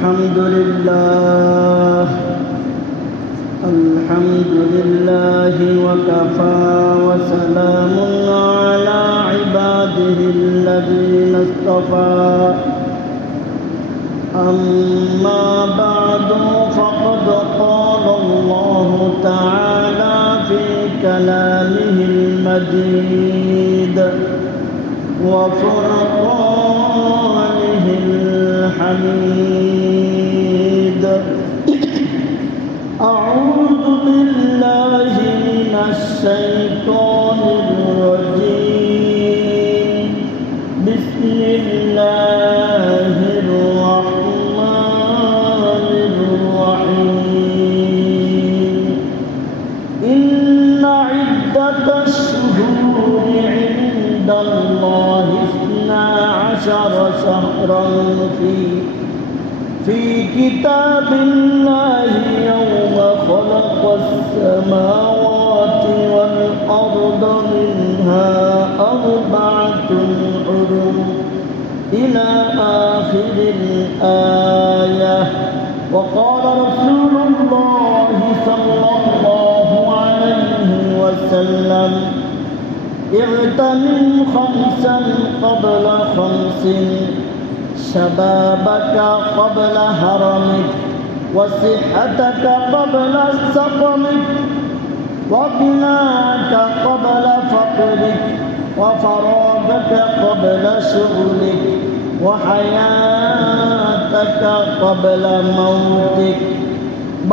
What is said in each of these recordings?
الحمد لله وكفى وسلام على عباده الذين اصطفى أما بعد فقد قال الله تعالى في كلامه المجيد وفرقانه الحميد أعوذ بالله من الشيطان الرجيم بسم الله الرحمن الرحيم إن عدة الشهور عند الله 12 شهرا في كتاب الله يوم خلق السماوات والأرض منها 4 حرم إلى آخر الآية. وقال رسول الله صلى الله عليه وسلم اغتنم 5 قبل 5 شبابك قبل هرمك وصحتك قبل سقمك وغناك قبل فقرك وفراغك قبل شغلك وحياتك قبل موتك.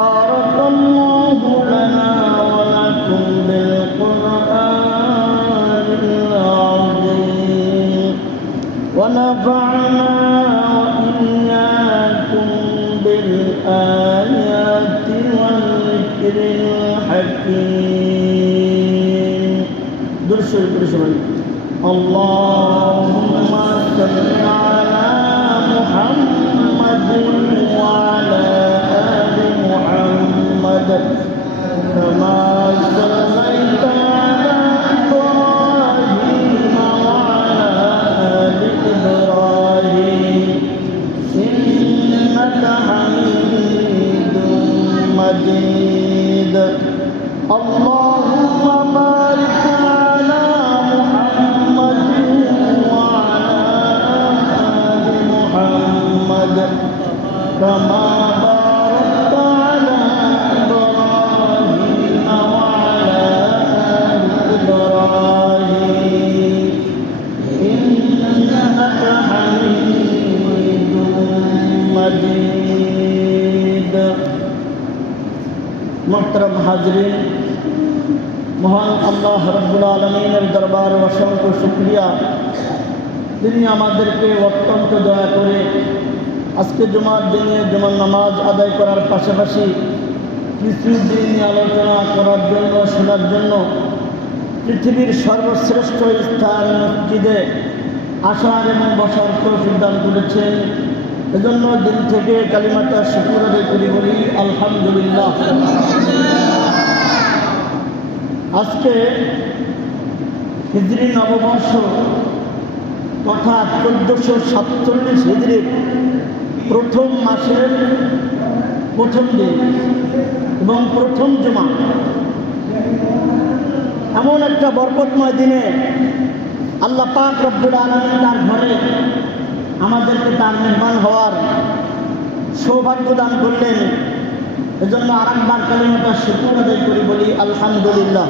بارك الله لنا ولكم بالقرآن العظيم ونفعنا وإياكم بالآيات والذكر الحكيم. درس اللهم صل على محمد وعلى آل محمد كما صليت على إبراهيم وعلى آل إبراهيم إنك حميد مجيد. اللهم بارك على محمد وعلى آل محمد كما باركت على إبراهيم وعلى آل إبراهيم إنك حميد مجيد. محترم হাজরিন, মহান আল্লাহ রাব্বুল আলামিনের দরবারে অসংখ্য শুকরিয়া, তিনি আমাদেরকে অত্যন্ত দয়া করে আজকে জুমার দিনে জুমার নামাজ আদায় করার পাশাপাশি কিছু দিনই আলোচনা করার জন্য, শোনার জন্য পৃথিবীর সর্বশ্রেষ্ঠ স্থান মসজিদে আসার এবং বসার তৌফিক দান করেছেন। এজন্য দিন থেকে কালিমাটা শুকর আদায় করি, বলি আলহামদুলিল্লাহ। আজকে হিজরি নববর্ষ তথা 1447 হিজরির প্রথম মাসের প্রথম দিন এবং প্রথম জুমা। এমন একটা বরকতময় দিনে আল্লাহ পাক রব্বুল আলামিন তার ঘরে আমাদেরকে তার মেহমান হওয়ার সৌভাগ্য দান করলেন। এজন্য আরেকবার কালিমাটা শুকর আদায় করি, বলি আলহামদুলিল্লাহ।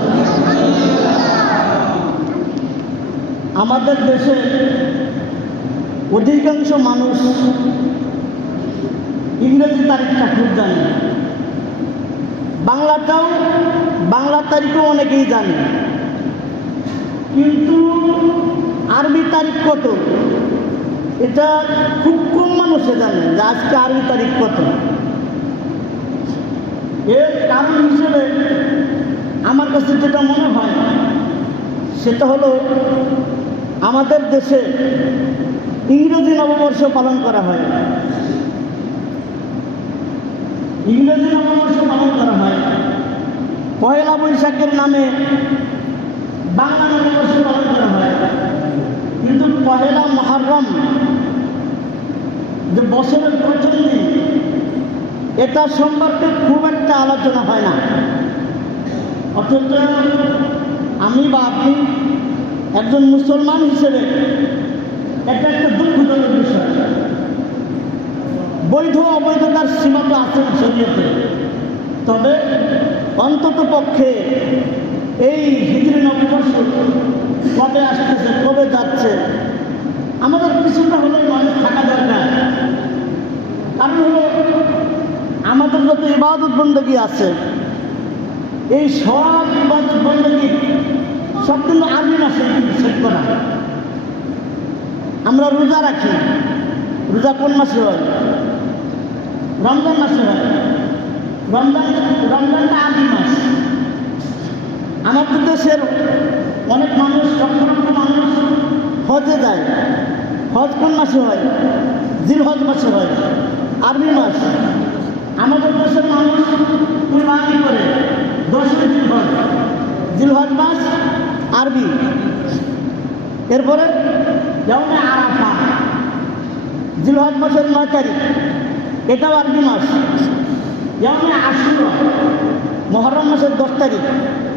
আমাদের দেশে অধিকাংশ মানুষ ইংরেজি তারিখটা খুব জানে, বাংলা তারিখও অনেকেই জানে, কিন্তু আরবি তারিখ কত এটা খুব কম মানুষে জানে যে আজকে আরবি তারিখ কত। এর কারণ হিসেবে আমার কাছে যেটা মনে হয় সেটা হলো আমাদের দেশে ইংরেজি নববর্ষ পালন করা হয়। ইংরেজি নববর্ষ পালন করা হয় পয়লা বৈশাখের নামে, বাংলা নববর্ষ পালন করা হয়। কিন্তু পহেলা মুহররম যে বছরের প্রথম দিন এটা সম্পর্কে খুব একটা আলোচনা হয় না, অথচ আমি বা আপনি একজন মুসলমান হিসেবে এটা একটা দুঃখজনক বিষয়। বৈধ অবৈধতার সীমা তো আছে শরীয়তে, তবে অন্তত পক্ষে এই হিজরি নববর্ষ কবে আসতেছে, কবে যাচ্ছে, আমাদের কিছুটা হলেও মানুষ থাকা দরকার। কারণ হলো আমাদের যত ইবাদত বন্দেগী আছে, এই সব ইবাদত বন্দেগী সব কিন্তু আরবি মাসে সেট করা। আমরা রোজা রাখি, রোজা কোন মাসে হয়? রমজান মাসে হয়। রমজানটা আরবি মাস। আমাদের দেশের অনেক মানুষ, লক্ষ লক্ষ মানুষ হজে যায়। হজ কোন মাসে হয়? জিলহজ মাসে হয়, আরবি মাস। আমাদের দেশের মানুষ কুরবানি করে 10 জিলহজ, জিলহজ মাস আরবি। এরপরে ইয়াউমে আরাফা, জিলহজ মাসের 9 তারিখ, এটাও আরবি মাস। ইয়াউমে আশুরা, মুহররম মাসের 10 তারিখ,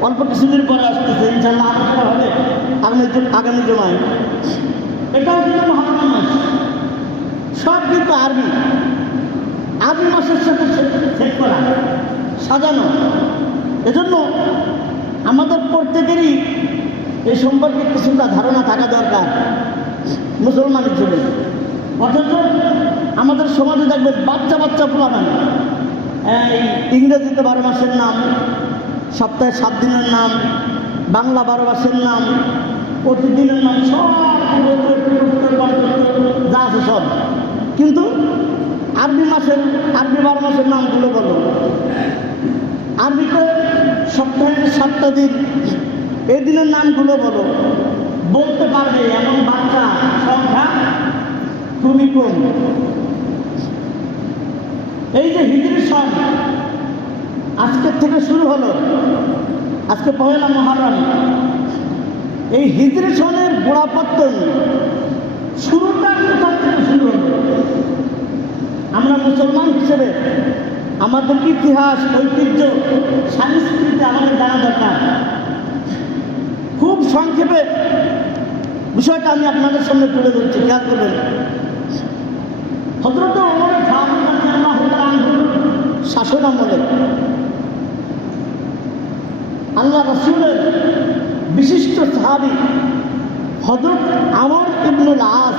অল্প কিছুদিন পরে আসতেছে, ইনশাআল্লাহ আলোচনা হবে আগামী জুমায়। এটাও কিন্তু মুহররম মাস। সব কিন্তু আরবি, আরবি মাসের সাথে সেট করা, সাজানো। এজন্য আমাদের প্রত্যেকেরই এই সম্পর্কে কিছুটা ধারণা থাকা দরকার মুসলমান হিসেবে। অথচ আমাদের সমাজে দেখবেন বাচ্চা বাচ্চা পোলাপান এই ইংরেজিতে 12 মাসের নাম, সপ্তাহে 7 দিনের নাম, বাংলা 12 মাসের নাম, প্রতিদিনের নাম, সব যা আছে সব, কিন্তু আরবি 12 মাসের নামগুলো বলো। আরবিতে সপ্তাহে 7টা দিন, এই দিনের নামগুলো বলো। বলতে পারবে এমন বাচ্চা সংখ্যা খুবই কম। এই যে হিজরি সন আজকের থেকে শুরু হলো, আজকে পহেলা মুহররম। এই হিজরি সনের গোড়াপত্তন শুরুটা কোথা থেকে শুরু হলো? আমরা মুসলমান হিসেবে আমাদের ইতিহাস, ঐতিহ্য, সংস্কৃতি আমাদের জানা দরকার। খুব সংক্ষেপে বিষয়টা আমি আপনাদের সামনে তুলে ধরছি, খেয়াল করবেন। হযরত ওমর ফারুক রাদিয়াল্লাহু তাআলা আনহুর শাসন আমলে আল্লাহ রাসূলের বিশিষ্ট সাহাবী হযরত আমর ইবনুল আস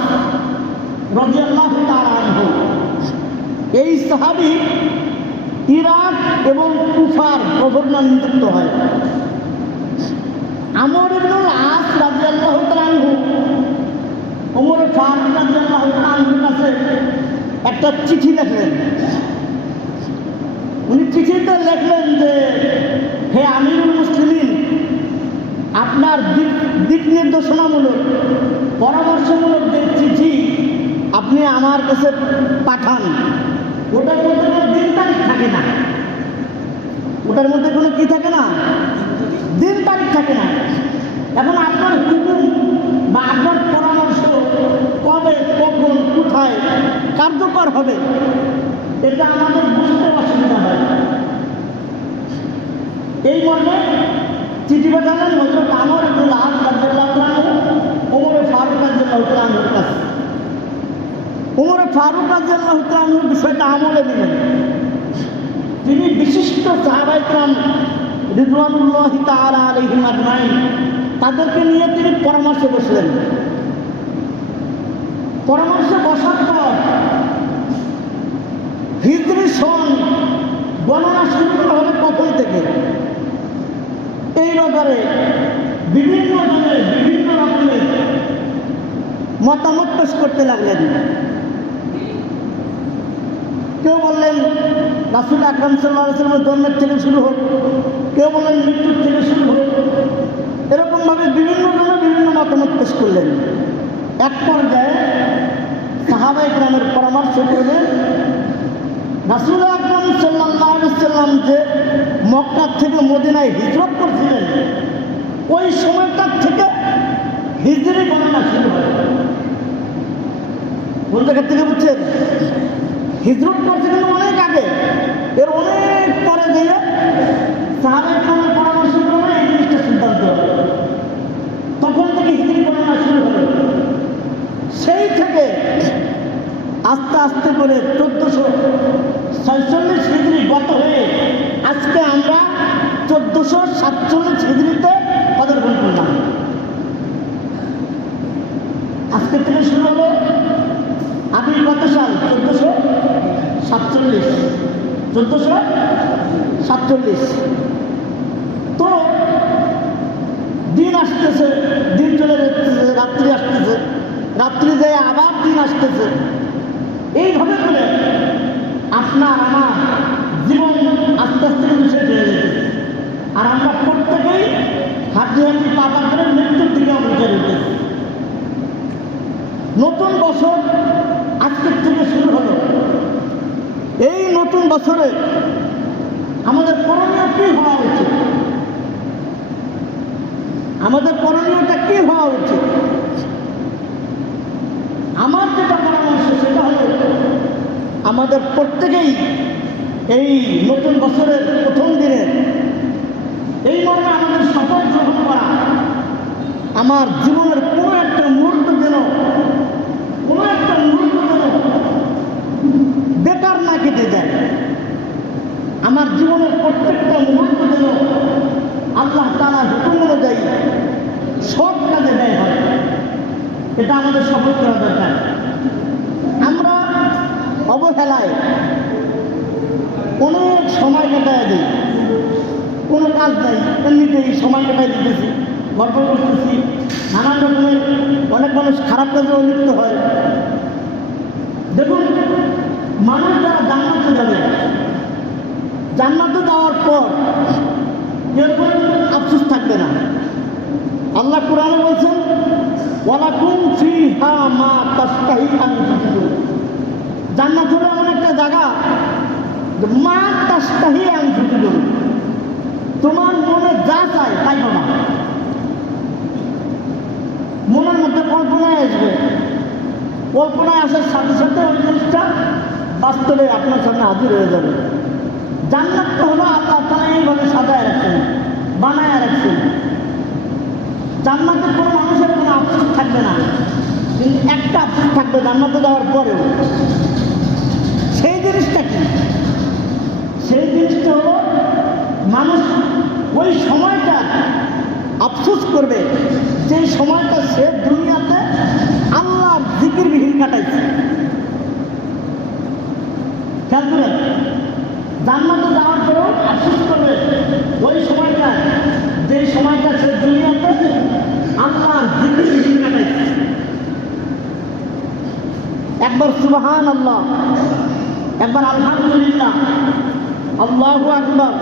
রাদিয়াল্লাহু তাআলা আনহু, এই সাহাবী ইরাক এবং কুফার গভর্নর নিযুক্ত হয়। আমর ইবনুল আস রাদিয়াল্লাহু তাআলা আনহু ওমর ফারুক রাদিয়াল্লাহু তাআলা আনহুর কাছে একটা চিঠি লিখলেন। উনি চিঠিতে লিখলেন যে, হে আমিরুল মুসলিমিন, আপনার দিক নির্দেশনামূলক, পরামর্শমূলক যে চিঠি আপনি আমার কাছে পাঠান, ওটার মধ্যে কোনো দিন তারিখ থাকে না। ওটার মধ্যে কোনো কি থাকে না? দিন তারিখ থাকে না। এখন আপনার হুকুম বা আপনার পরামর্শ কবে, কখন, কোথায় কার্যকর হবে, এটা আমাদের বুঝতে অসুবিধা হয়। এই মর্মে চিঠি পাঠালেন হযরত আমর ইবনুল আস রাদিয়াল্লাহু তাআলা আনহু ওমর ফারুক রাদিয়াল্লাহু তাআলা আনহুর কাছে। ওমর ফারুক রাদিয়াল্লাহু তাআলা আনহু বিষয়টা আমলে নিলেন। তিনি বিশিষ্ট সাহাবায়ে কেরাম রিদওয়ানুল্লাহি তাআলা আলাইহিম আজমাইন, তাদেরকে নিয়ে তিনি পরামর্শে বসলেন। পরামর্শে বসার পর হিজরি সন গণনা শুরু করা হবে কখন থেকে, এই ব্যাপারে বিভিন্ন জনের বিভিন্ন রকমের মতামত পেশ করতে লাগলেন। কেউ বললেন রাসূল আকরাম সাল্লাল্লাহু আলাইহি ওয়াসাল্লামের জন্মের থেকে শুরু হোক, কেউ বললেন মৃত্যুর থেকে শুরু হোক। এরকমভাবে বিভিন্ন জনের বিভিন্ন মতামত পেশ করলেন। এক পর্যায়ে সাহাবায়ে কেরামের পরামর্শ করে রাসূল আকরাম সাল্লাল্লাহু আলাইহি ওয়াসাল্লাম যে মক্কা থেকে মদিনায় হিজরত করছিলেন, ওই সময়টার থেকে হিজরি গণনা শুরু হয়। কোন জায়গা থেকে বুঝছেন? হিজরত করছিলেন অনেক আগে, গেলে সাহাবায়ে কেরামের পরামর্শ ক্রমে এই জিনিসটা সিদ্ধান্ত হবে। তখন থেকে হিজরি গণনা শুরু হলো। সেই থেকে আস্তে আস্তে করে 1446 হিজরি গত হয়ে আজকে আমরা 1447 হিজরিতে পদার্পণ করলাম। আজকে থেকে শুরু হলো আগে কত সাল? 1447। তো দিন আসতেছে, দিন চলে যাচ্ছে, রাত্রি আসতেছে, রাত্রি যায় আবার দিন আসতেছে। এইভাবে করে আপনার আমার জীবন আস্তে আস্তে কিন্তু শেষ হয়ে যেতেছে। আর আমরা প্রত্যেকেই হাঁটি হাঁটি পাতা করে মৃত্যুর দিকে উঠে উঠেছি। নতুন বছর আজকের থেকে শুরু হলো। এই নতুন বছরে আমাদের করণীয় কি হওয়া উচিত? আমাদের করণীয়টা কি হওয়া উচিত? আমার যেটা পরামর্শ সেটা হলো আমাদের প্রত্যেকেই এই নতুন বছরের প্রথম দিনে এই মর্মে আমাদের শপথ গ্রহণ করা, আমার জীবনের কোনো একটা মুহূর্ত যেন বেকার না কেটে যায়। আমার জীবনের প্রত্যেকটা মুহূর্ত যেন আল্লাহ তাআলার হুকুম অনুযায়ী সব কাজে ব্যয় হয়, এটা আমাদের শপথ করা দরকার। আমরা অবহেলায় অনেক সময় কাটায় দিই, কোনো কাজ নেই, এমনিতেই সময় কাটাই দিতেছি, গল্প করতেছি, নানান রকমের অনেক মানুষ খারাপ কাজেও লিপ্ত হয়। দেখুন, মানুষ যারা জান্নাতে যাবে, জান্নাতে যাওয়ার পর এর কোনো আফসোস থাকবে না। আল্লাহ কুরআনে বলছেন, ওয়ালাকুম ফিহা মা তাশতাহি আনফুসুকুম। জান্নাত হলো এমন একটা জায়গা, মা তাশতাহি আনফুসুকুম, তোমার মনে যা চায় তাই পাবা। মনের মধ্যে কল্পনায় আসবে, কল্পনায় আসার সাথে সাথে ওই জিনিসটা বাস্তবে আপনার সামনে হাজির হয়ে যাবে। জান্নাতটা হলো আল্লাহ তাআলা এইভাবে সাজায় রাখছেন, বানায় রাখছেন। জান্নাতে কোনো মানুষের কোনো আফসোস থাকবে না, কিন্তু একটা আফসোস থাকবে জান্নাতে যাওয়ার পরেও। সেই জিনিসটা কি? সেই জিনিসটা হলো মানুষ ওই সময়টা আফসোস করবে যে সময়টা সে দুনিয়াতে আল্লাহর জিকিরবিহীন কাটাইছে। খেয়াল করেন, জান্নাতে যাওয়ার পরেও আফসোস করবে ওই সময়টা, যে সময়টা সে দুনিয়াতে আল্লাহর জিকিরবিহীন কাটাইছে। একবার সুবহানাল্লাহ, একবার আলহামদুলিল্লাহ, আল্লাহু আকবার,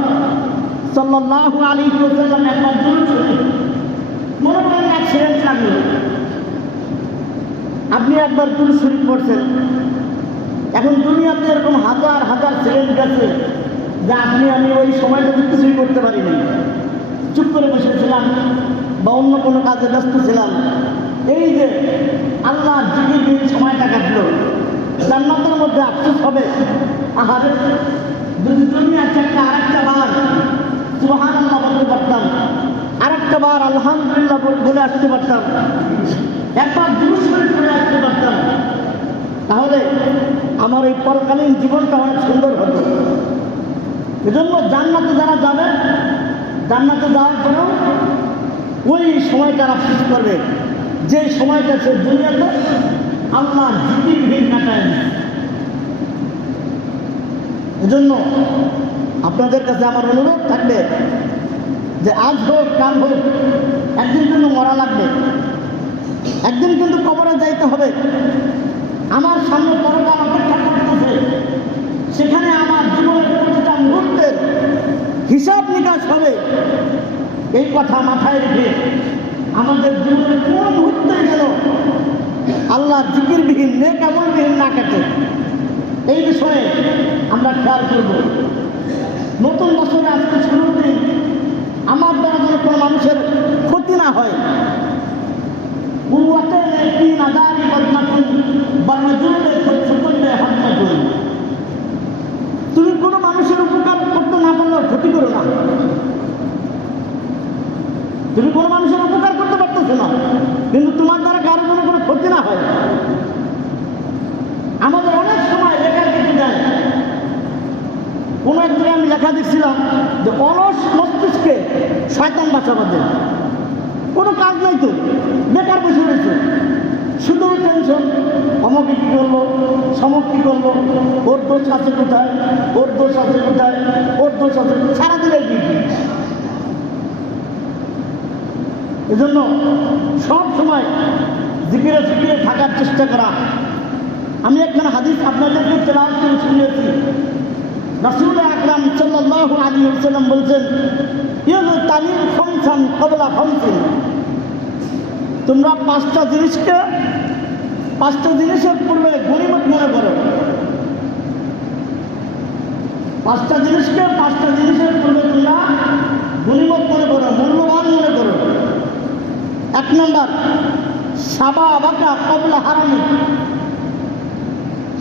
সাল্লাল্লাহু আলাইহি ওয়াসাল্লাম, একবার দুরূদ শরীফ। মনে করেন অ্যাক্সিডেন্ট লাগলো, আপনি একবার দুরূদ শরীফ পড়ছেন। এখন দুনিয়াতে এরকম হাজার হাজার সেকেন্ড গেছে যে আমি ওই সময়টা কিছুই করতে পারিনি, চুপ করে বসেছিলাম বা অন্য কোনো কাজে ব্যস্ত ছিলাম। এই যে আল্লাহর জিকিরবিহীন সময়টা কাটলো, জান্নাতের মধ্যে আফসোস হবে, আহারে যদি দুনিয়ার চারটা আরেকটা বার সুবহানাল্লাহ বলতে পারতাম, আরেকটা বার আলহামদুলিল্লাহ বলে আসতে পারতাম, একবার দুরূদ শরীফ পড়ে আসতে পারতাম, তাহলে আমার এই পরকালীন জীবনটা অনেক সুন্দর হতো। এজন্য জান্নাতে যারা যাবে, জান্নাতে যাওয়ার পরেও ওই সময়টা আফসোস করবে যে সময়টা সে দুনিয়াতে আল্লাহর জিকিরবিহীন কাটায়। এজন্য আপনাদের কাছে আমার অনুরোধ থাকবে যে আজ হোক কাল হোক একদিন কিন্তু মরা লাগবে, একদিন কিন্তু কবরে যাইতে হবে। আমার সামনে পরকাল অপেক্ষা করতেছে, সেখানে আমার জীবনের প্রতিটা মুহূর্তের হিসাব নিকাশ হবে। এই কথা মাথায় রেখে আমাদের জীবনের কোন মুহূর্তে গেল আল্লাহ জিকিরবিহীন, নেক আমলবিহীন না কাটে, এই বিষয়ে আমরা খেয়াল করব। নতুন বছরে আজকে শুরুর দিন, আমার দ্বারা যেন কোনো মানুষের ক্ষতি না হয়। তুমি কোনো মানুষের উপকার করতে না পারলেও তুমি কোনো মানুষের উপকার করতে পারতেছো না, কিন্তু তোমার দ্বারা কারো কোনো কোনো ক্ষতি না হয়। আমাদের অনেক সময় লেখার কিছু দেয়। কোনো এক জায়গায় আমি লেখা দেখছিলাম যে অলস মস্তিষ্কে শয়তান বাসা বাঁধে। কোনো কাজ নাই তো, বেকার বসে রয়েছে, শুধু টেনশন, অমকে কী করলো, সমক কী করলো, ওর দোষ আছে কোথায়, ওর দোষ আছে কোথায়, ওর দোষ আছে, সারাদিন এই ডিউটি। এজন্য সব সময় জিকিরে ফিকিরে থাকার চেষ্টা করা। আমি একখানা হাদিস আপনাদেরকে তেলাওয়াত করে শুনিয়েছি। রাসূল আকরাম সাল্লাল্লাহু আলাইহি ওয়াসাল্লাম বলছেন, ইগতানিম খামসান ক্বাবলা খামসিন, তোমরা পাঁচটা জিনিসের পূর্বে গনিমত মনে করো। পাঁচটা জিনিসের পূর্বে তোমরা গনিমত মনে করো, মূল্যবান মনে করো। 1 নম্বর, শাবাবাকা ক্বাবলা হারামি।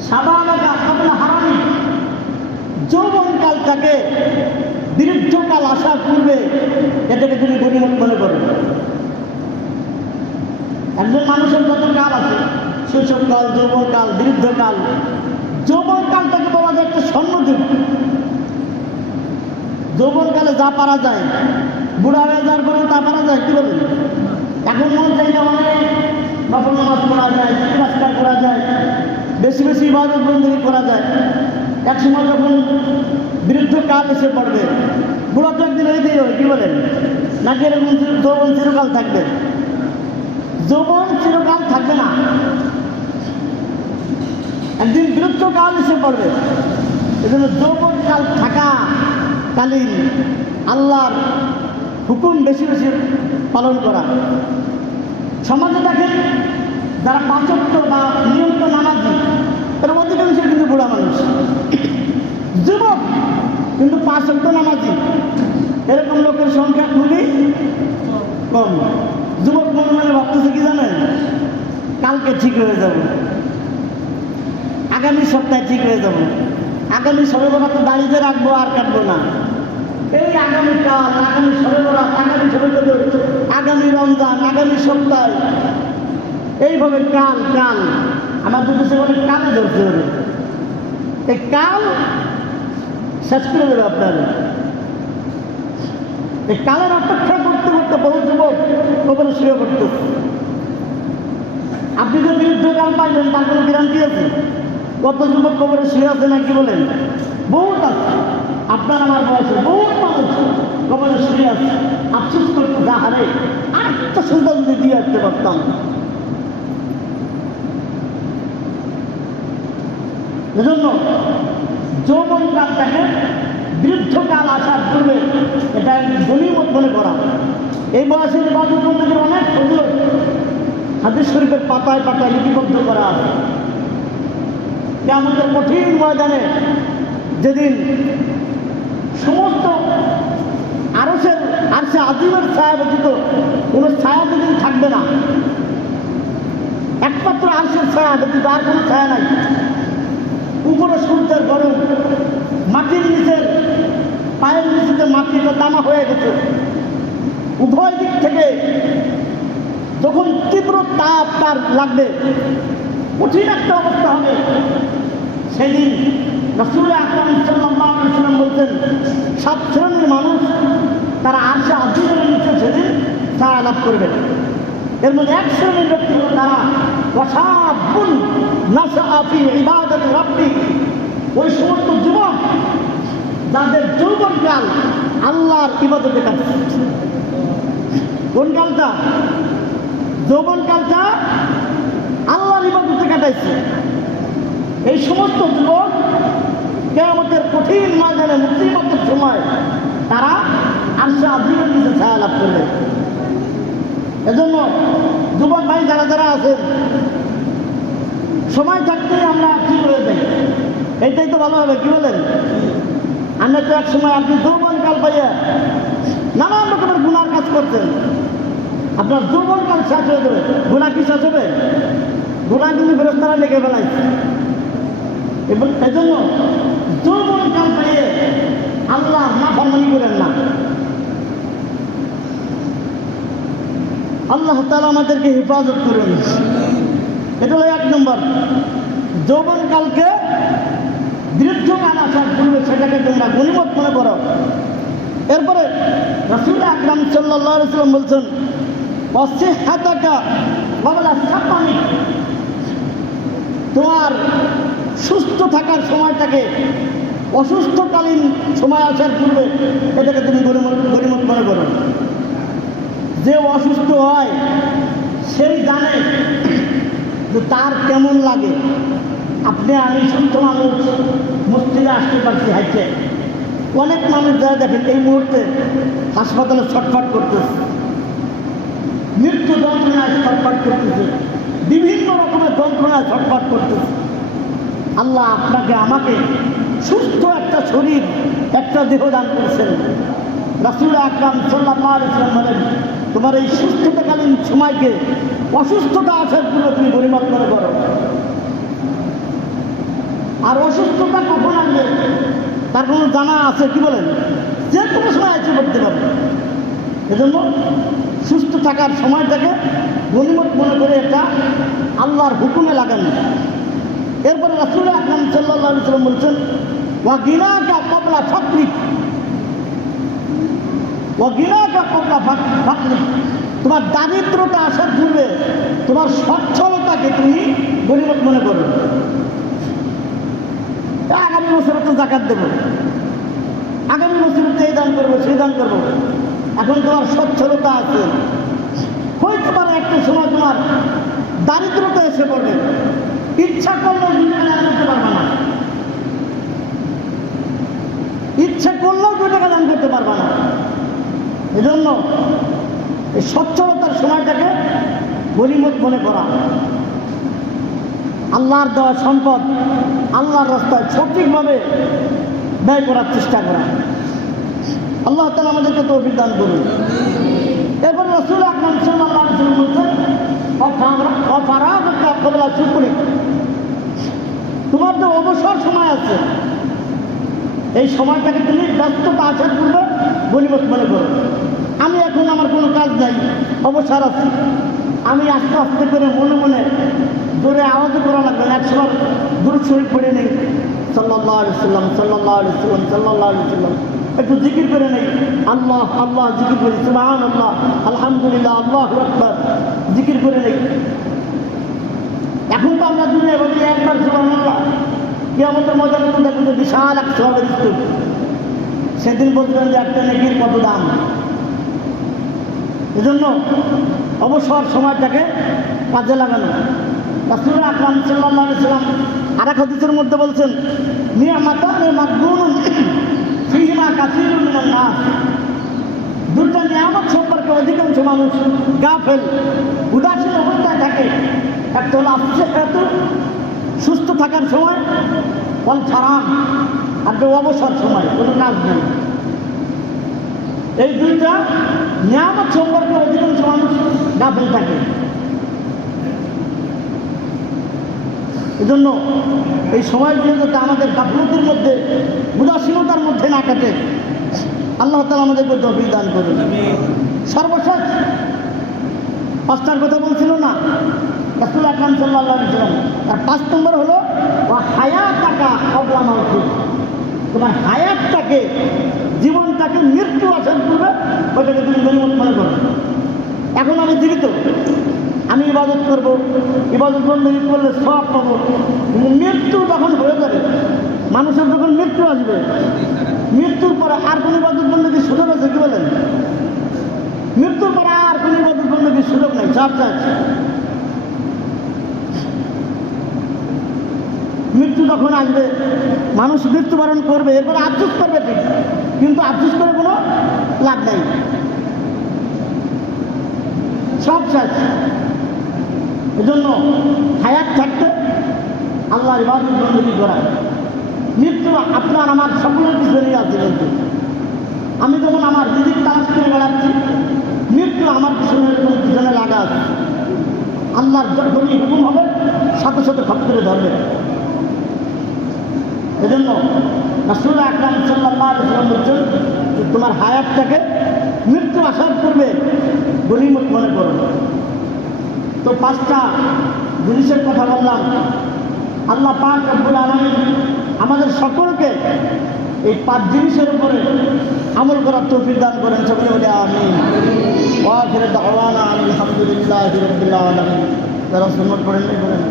শাবাবাকা ক্বাবলা হারামি, যৌবনকালটাকে বৃদ্ধকাল আসার পূর্বে এটাকে তুমি গনিমত মনে করো। একজন মানুষের যত কাল আছে, শৈশবকাল, যৌবনকাল, বৃদ্ধকাল। যৌবনকালটাকে বলা যায় একটা স্বর্ণযুগ। যৌবনকালে যা পারা যায়, বুড়া হয়ে যাওয়ার পরেও তা পারা যায়, কি বলেন? এখন মন চাইলে অনেক নফল নামাজ পড়া যায়, জিকির করা যায়, বেশি বেশি ইবাদত বন্দেগী করা যায়। একসময় যখন বৃদ্ধকাল এসে পড়বে, বুড়া তো একদিন হইতেই হয়, কি বলেন? নাকি এরকম যৌবন চিরকাল থাকবে? যৌবন চিরকাল থাকবে না, একদিন বৃদ্ধকাল এসে পড়বে। এজন্য যৌবনকাল থাকা কালীন আল্লাহর হুকুম বেশি বেশি পালন করা। সমাজে দেখেন যারা 5 ওয়াক্ত বা নিয়মিত নামাজি, এর অধিকাংশ কিন্তু বুড়া মানুষ। যুবক কিন্তু 5 ওয়াক্ত নামাজি, এরকম লোকের সংখ্যা খুবই কম। যুবক মনে মনে ভাবতেছে কি জানেন, কালকে ঠিক হয়ে যাব, আগামী সপ্তাহে ঠিক হয়ে যাব, আগামী শবে বরাতে দাঁড়িয়ে রাখবো আর কাটবো না। এই আগামীকাল, আগামী শবে বরাত, আগামী শবে কদর, আগামী রমজান, আগামী সপ্তাহ, এইভাবে কাল আমার দুটো অনেক কালে ধরতে হবে। এই কাল শেষ করে দেবে আপনারা। এই কালের অপেক্ষা করতে করতে বহু যুবক কবরে শুয়ে পড়ত। আপনি যে বৃদ্ধকাল পাইবেন তার কোনো গ্যারান্টি আছে? কত যুবক কবরে শুয়ে আছে নাকি বলেন? বহুত আছে। আপনার আমার বয়সে বহুত মানুষ কবরে শুয়ে আছে, আফসোস করতে যা হারে আরেকটা সুন্দর যদি দিয়ে আসতে পারতাম। এজন্য যৌবনকালটাকে বৃদ্ধকাল আসার পূর্বে এটা গনিমত মনে করা। এই বয়সের ইবাদত বন্দেগীর অনেক ফজিলত হাদিস শরীফের পাতায় পাতায় লিপিবদ্ধ করা আছে। কিয়ামতের কঠিন ময়দানে যেদিন সমস্ত আরশে আজিমের ছায়া ব্যতীত কোনো ছায়া যেদিন থাকবে না, একমাত্র আরশের ছায়া ব্যতীত আর কোনো ছায়া নাই। উপরে সূর্যের গরম, মাটির নিচের পায়ের নিচে মাটিটা দামা হয়ে গেছে। উভয় দিক থেকে যখন তীব্র তাপ তার লাগবে, কঠিন একটা অবস্থা হবে, সেদিন রাসূল আকরাম সাল্লাল্লাহু আলাইহি ওয়াসাল্লাম বলছেন 7 শ্রেণীর মানুষ তারা আরশে আজিমের নিচে সেদিন ছায়া লাভ করবে। এর মধ্যে 1 শ্রেণীর ব্যক্তি হল তারা ওয়াশাবুন নাশআ ফি ইবাদাতি রাব্বি, ওই সমস্ত যুবক যাদের যৌবনকাল আল্লাহর ইবাদতে কাটছে। কোন কালটা? যৌবনকালটা আল্লাহর ইবাদতে কাটাইছে। এই সমস্ত যুবক কিয়ামতের কঠিন ময়দানে মুসিবতের সময় তারা আরশে আজিমের নিচে ছায়া লাভ করবে। এজন্য যুবক ভাই যারা যারা আছেন, সময় থাকতেই আমরা ঠিক হয়ে যাই, এইটাই তো ভালো হবে, কি বলেন? আমরা তো এক সময় আপনি যৌবনকাল পাইয়া নানান রকমের গুনার কাজ করতেন, আপনার যৌবনকাল শেষ হয়ে যাবে। গুনাহ কি শেষ হবে? গুনাহ কিন্তু ফেরেশতারা লেগে ফেলাইছে। এবং এজন্য যৌবনকাল পাইয়ে আল্লাহ নাফরমানি করেন না। আল্লাহ তাআলা আমাদেরকে হেফাজত করুন। এটা হলো 1 নম্বর। যৌবনকালকে দীর্ঘকাল আসার পূর্বে সেটাকে তোমরা গনিমত মনে করো। এরপরে রাসূল আকরাম সাল্লাল্লাহু আলাইহি ওয়াসাল্লাম বলছেন, ওয়াসিহাতাকা ওয়ালা সাকামিক, তোমার সুস্থ থাকার সময়টাকে অসুস্থকালীন সময় আসার পূর্বে এটাকে তুমি গনিমত মনে করো। যে অসুস্থ হয় সেই জানে যে তার কেমন লাগে। আপনি আমি সুস্থ মানুষ মসজিদে আসতে পারছি হাইটে, অনেক মানুষ যারা দেখেন এই মুহূর্তে হাসপাতালে ছটফট করতেছে, মৃত্যু যন্ত্রণায় ছটফট করতেছে, বিভিন্ন রকমের যন্ত্রণায় ছটফট করতেছে। আল্লাহ আপনাকে আমাকে সুস্থ একটা শরীর, একটা দেহ দান করেছেন। রাসূল আকরাম সাল্লাল্লাহু আলাইহি ওয়াসাল্লাম বলেন, তোমার এই সুস্থতাকালীন সময়কে অসুস্থতা আসার পূর্বে তুমি গনিমত মনে করো। আর অসুস্থতা কখন আসবে তার কোনো জানা আছে কি বলেন? যে কোনো সময় এসে করতে পারবে। এজন্য সুস্থ থাকার সময়টাকে গনিমত মনে করে এটা আল্লাহর হুকুমে লাগান। এরপরে রাসূল আকরাম সাল্লাল্লাহু আলাইহি ওয়াসাল্লাম বলছেন, ওয়া গিনাকা ক্বাবলা ফাকরিক, ওয়া গিনাকা ক্বাবলা ফাকরিক, তোমার দারিদ্রতা আসার পূর্বে তোমার সচ্ছলতাকে তুমি গনিমত মনে করো। আগামী বছরে তো যাকাত দেবো, আগামী বছরে তো এই দান করবো, সেই দান করবো। এখন তোমার সচ্ছলতা আছে, হয়তো পারে একটা সময় তোমার দারিদ্রতা এসে পড়বে, ইচ্ছা করলেও 2 টাকা দান করতে পারবে না, ইচ্ছা করলেও 2 টাকা দান করতে পারবে না। এজন্য এই সচ্ছলতার সময়টাকে গনিমত মনে করা, আল্লাহর দেওয়া সম্পদ আল্লাহর রাস্তায় সঠিকভাবে ব্যয় করার চেষ্টা করা। আল্লাহ তাআলা আমাদেরকে তৌফিক দান করুন। এরপর রাসূল আকরাম সাল্লাল্লাহু আলাইহি ওয়াসাল্লাম বলছেন, অফারাগতা ক্বাবলা শুকরিক, তোমার যে অবসর সময় আছে এই সময়টাকে তুমি ব্যস্ততা আসার পূর্বে গনিমত মনে করো। আমি এখন আমার কোনো কাজ নাই, অবসর আছে, আমি আস্তে আস্তে করে মনে মনে জোরে আওয়াজও করা লাগবে না, 100 বার দুরূদ শরীফ পড়ে নেই, সাল্লাল্লাহু আলাইহি ওয়াসাল্লাম সাল্লাল্লাহু আলাইহি ওয়াসাল্লাম সাল্লাল্লাহু আলাইহি ওয়াসাল্লাম, একটু জিকির করে নেই, আল্লাহ আল্লাহ জিকির করি, সুবহানাল্লাহ আলহামদুলিল্লাহ আল্লাহু আকবার জিকির করে নেই। এখন তো আমরা দুনিয়া বলি একবার সুবহানাল্লাহ, কিয়ামতের ময়দানে তো দেখুন যে বিশাল এক সওয়াবের স্তূপ, সেদিন বলবেন যে একটা নেকির কত দাম। এজন্য অবসর সময়টাকে কাজে লাগানো। রাসূল আকরাম সাল্লাল্লাহু আলাইহি ওয়াসাল্লাম আরেক হাদিসের মধ্যে বলছেন, নিয়ামাতানে মাগবুনুন ফীহিমা কাসীরুন মিনান নাস, 2টা নিয়ামত সম্পর্কে অধিকাংশ মানুষ গাফেল, উদাসীন অবস্থায় থাকে। একটা হলো আসিহাতু, সুস্থ থাকার সময়, ওয়াল ফারাগ, আর অবসর সময়, কোনো কাজ নেই। এই 2টা নিয়ামত সম্পর্কে অধিকাংশ মানুষ গাফেল থাকে। এজন্য এই সময়গুলো যাতে আমাদের গাফলতির মধ্যে, উদাসীনতার মধ্যে না কাটে, আল্লাহ তাআলা আমাদেরকে তৌফিক দান করুন। সর্বশেষ 5টার কথা বলছিল না রাসূল আকরাম সাল্লাল্লাহু আলাইহি ওয়াসাল্লাম, আর 5 নম্বর হলো ওয়া হায়াতাকা ক্বাবলা মাউতিক, তোমার হায়াতটাকে, জীবনটাকে মৃত্যু আসার পূর্বে ওইটাকে তুমি গনিমত মনে করো। এখন আমি জীবিত, আমি ইবাদত করবো, ইবাদত বন্দেগী করলে সওয়াব পাবো, মৃত্যু যখন হয়ে যাবে, মানুষের যখন মৃত্যু আসবে, মৃত্যুর পরে আর কোনো ইবাদত বন্দেগীর সুযোগ আছে কি বলেন? মৃত্যুর পরে আর কোনো ইবাদত বন্দেগীর সুযোগ নেই, সব শেষ। মৃত্যু যখন আসবে, মানুষ মৃত্যুবরণ করবে, এরপরে আফসোস করবে ঠিক, কিন্তু আফসোস করে কোনো লাভ নেই, সব শেষ। এজন্য হায়াত থাকতে আল্লাহর ইবাদত বন্দেগী করা। মৃত্যু আপনার আমার সকলের পিছনেই আছে, কিন্তু আমি যখন আমার রিজিক তালাশ করে বেড়াচ্ছি, মৃত্যু আমার পিছনে লাগা আছে। আল্লাহর যখনই হুকুম হবে সাথে সাথে খপ করে ধরবে। এজন্য রাসূল আকরাম সাল্লাল্লাহু আলাইহি ওয়াসাল্লাম বলছেন যে তোমার হায়াতটাকে মৃত্যু আসার পূর্বে গনিমত মনে করো। তো 5টা জিনিসের কথা বললাম। আল্লাহ পাক রব্বুল আলামিন আমাদের সকলকে এই 5 জিনিসের উপরে আমল করার তৌফিক দান করেন। সকলে বলে আমিন। ওয়া আখিরু দাওয়ানা আলহামদুলিল্লাহি রাব্বিল আলামিন। যারা সুন্নাত পড়েন নাই বলেন